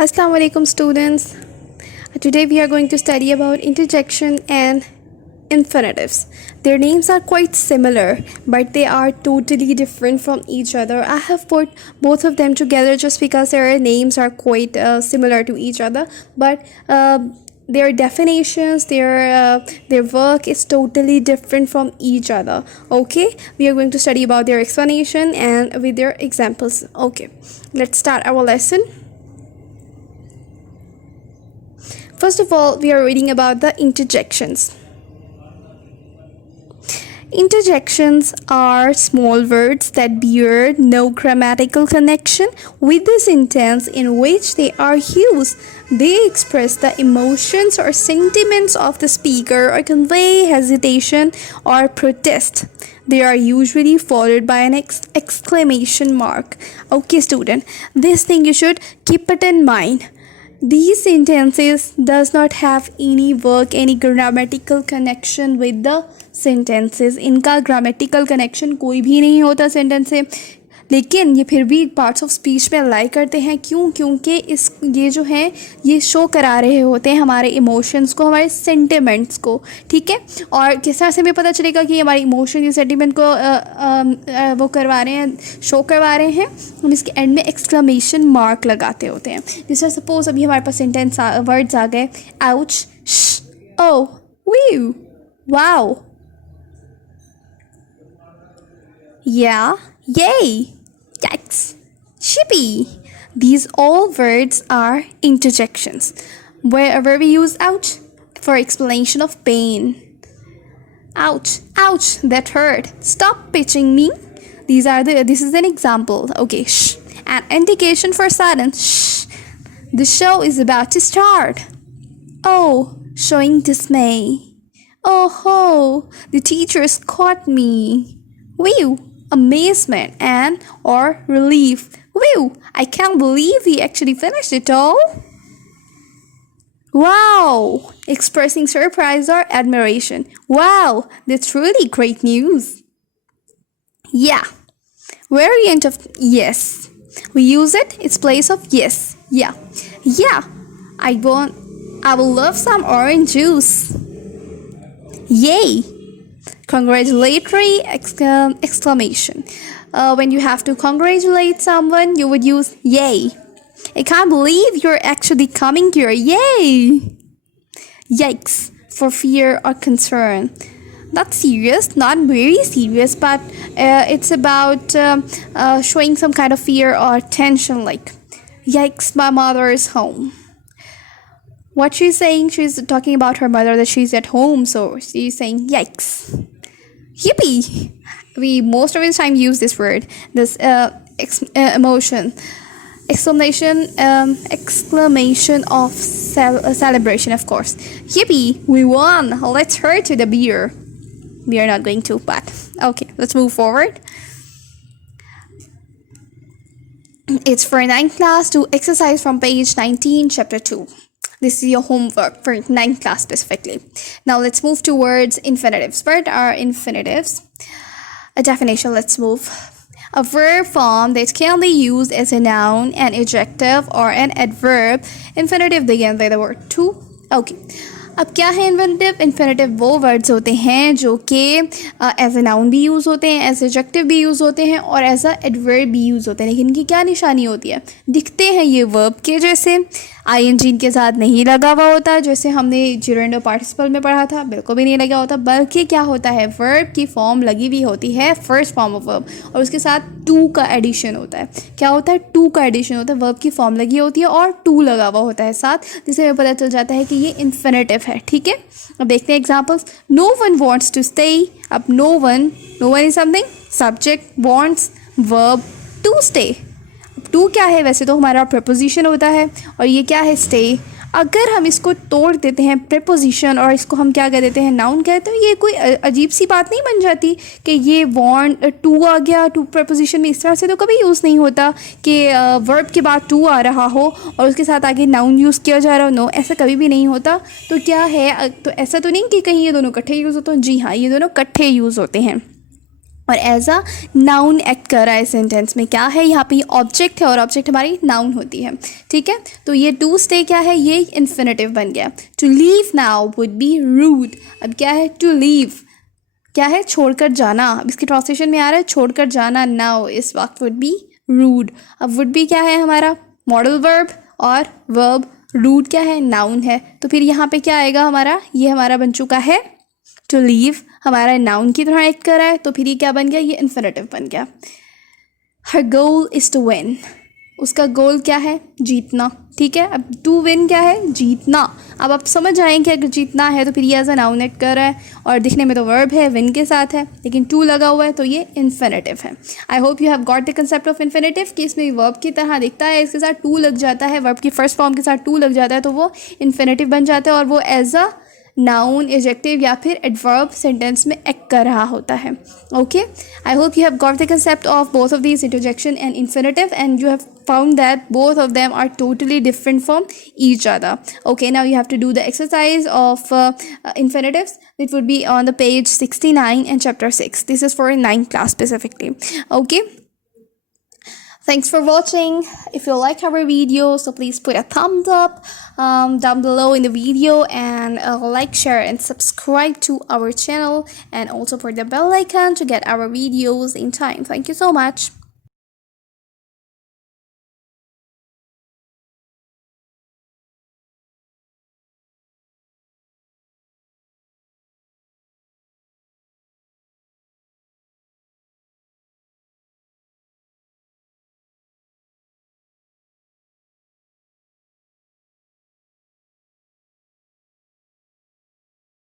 Assalamu alaikum students. Today we are going to study about interjection and infinitives. Their names are quite similar, but they are totally different from each other. I have put both of them together just because their names are quite similar to each other, but their definitions, their work is totally different from each other. Okay, we are going to study about their explanation and with their examples. Okay, let's start our lesson. First of all, we are reading about the interjections. Interjections are small words that bear no grammatical connection with the sentence in which they are used. They express the emotions or sentiments of the speaker or convey hesitation or protest. They are usually followed by an exclamation mark. Okay, student, this thing you should keep it in mind. These sentences does not have any grammatical connection with the sentences. इनका grammatical connection कोई भी नहीं होता sentence से, लेकिन ये फिर भी पार्ट्स ऑफ स्पीच में अप्लाई करते हैं. क्योंकि ये जो है ये शो करा रहे होते हैं हमारे इमोशंस को, हमारे सेंटिमेंट्स को. ठीक है, और किस तरह से हमें पता चलेगा कि हमारे इमोशन या सेंटिमेंट को वो करवा रहे हैं, शो करवा रहे हैं? हम इसके एंड में एक्सक्लेमेशन मार्क लगाते होते हैं. जैसे सपोज अभी हमारे पास सेंटेंस वर्ड्स आ गए, आउच, ओ, वीव, वाओ, या, yay, yikes, shippy. These all words are interjections. Wherever we use ouch for explanation of pain. Ouch, ouch, that hurt. Stop pitching me. This is an example. Okay, shh. An indication for silence. Shh. The show is about to start. Oh, showing dismay. Oh ho, the teachers caught me. Whew. Amazement and or relief. Whew, I can't believe he actually finished it all. Wow, expressing surprise or admiration. Wow, that's really great news. Yeah, variant of yes. We use it, it's place of yes. Yeah, yeah, I will love some orange juice. Yay. Congratulatory exclamation. When you have to congratulate someone, you would use yay. I can't believe you're actually coming here. Yay! Yikes, for fear or concern. Not serious, not very serious, but it's about showing some kind of fear or tension, like, yikes, my mother is home. What she's saying, she's talking about her mother, that she's at home, so she's saying yikes. Yippee! We most of the time use this word, this emotion. Exclamation of celebration, of course. Yippee! We won! Let's hurry to the beer. We are not going to, but okay, let's move forward. It's for 9th class to exercise from page 19, chapter 2. This is your homework for 9th class specifically. Now let's move towards infinitives. What are infinitives? A definition, let's move. A verb form that can be used as a noun, an adjective or an adverb. Infinitive begins by the word to. Okay. अब क्या है infinitive? Infinitive वो वर्ड्स होते हैं जो कि as a noun भी यूज़ होते हैं, एज एडजेक्टिव भी यूज़ होते हैं और एज अ एडवर्ब भी यूज़ होते हैं. लेकिन इनकी क्या निशानी होती है? दिखते हैं ये वर्ब के जैसे, आईएनजी इनके साथ नहीं लगा हुआ होता जैसे हमने जिरेंड और पार्टिसिपल में पढ़ा था, बिल्कुल भी नहीं लगा होता, बल्कि क्या होता है, वर्ब की फॉर्म लगी हुई होती है, फर्स्ट फॉर्म ऑफ वर्ब, और उसके साथ टू का एडिशन होता है. क्या होता है? टू का एडिशन होता है. वर्ब की फॉर्म लगी होती है और टू लगा हुआ होता है साथ, जिससे हमें पता चल जाता है कि ये इन्फिनेटिव है. ठीक है, अब देखते हैं examples. No one wants to stay. अब no one is something, subject, wants, verb, to stay. To क्या है? वैसे तो हमारा प्रपोजिशन होता है, और ये क्या है? स्टे. अगर हम इसको तोड़ देते हैं प्रपोजिशन और इसको हम क्या कह देते हैं? नाउन कहते हैं. ये कोई अजीब सी बात नहीं बन जाती कि ये वॉन्ट टू आ गया, टू प्रपोजिशन में इस तरह से तो कभी यूज़ नहीं होता कि वर्ब के बाद टू आ रहा हो और उसके साथ आगे नाउन यूज़ किया जा रहा हो. नो, ऐसा कभी भी नहीं होता. तो क्या है, तो ऐसा तो नहीं कि कहीं ये दोनों इकट्ठे यूज़ होते हैं. जी हाँ, ये दोनों इकट्ठे यूज़ होते हैं. और एज अ नाउन एक्ट कर रहा है सेंटेंस में। क्या है यहाँ पे, ये ऑब्जेक्ट है और ऑब्जेक्ट हमारी नाउन होती है, ठीक है। तो ये टू स्टे क्या है, ये इन्फिनेटिव बन गया। To leave now would be rude. अब क्या है, टू लीव क्या है, छोड़कर जाना। अब इसकी ट्रांसलेशन में आ रहा है छोड़कर जाना, नाउ इस वक्त वुड बी रूड। अब वुड बी क्या है हमारा मॉडल वर्ब, और वर्ब रूड क्या है, नाउन है। तो फिर यहाँ पे क्या आएगा हमारा, ये हमारा बन चुका है टू लीव, हमारा नाउन की तरह एक्ट कर रहा है, तो फिर ये क्या बन गया, ये इन्फिनेटिव बन गया। हर गोल इज़ टू विन, उसका गोल क्या है, जीतना, ठीक है। अब टू विन क्या है, जीतना। अब आप समझ आएंगे कि अगर जीतना है तो फिर ये एज अ नाउन एक्ट कर रहा है, और दिखने में तो वर्ब है, विन के साथ है, लेकिन टू लगा हुआ है तो ये इन्फिनेटिव है। I hope you have got the concept of infinitive कि इसमें वर्ब की तरह दिखता है, इसके साथ टू लग जाता है, वर्ब की फर्स्ट फॉर्म के साथ टू लग जाता है तो वो इन्फिनेटिव बन जाता है, और वो एज अ नाउन, एडजेक्टिव या फिर एडवर्ब सेंटेंस में एक्ट कर रहा होता है। Okay, I hope you have got the concept of both of these, interjection and infinitive, and you have found that both of them are totally different from each other. Okay, now you have to do the exercise of infinitives. It would be on the page 69 and chapter 6. This is for 9th class specifically. Okay, thanks for watching. If you like our video, so please put a thumbs up down below in the video, and like, share and subscribe to our channel, and also put the bell icon to get our videos in time. Thank you so much.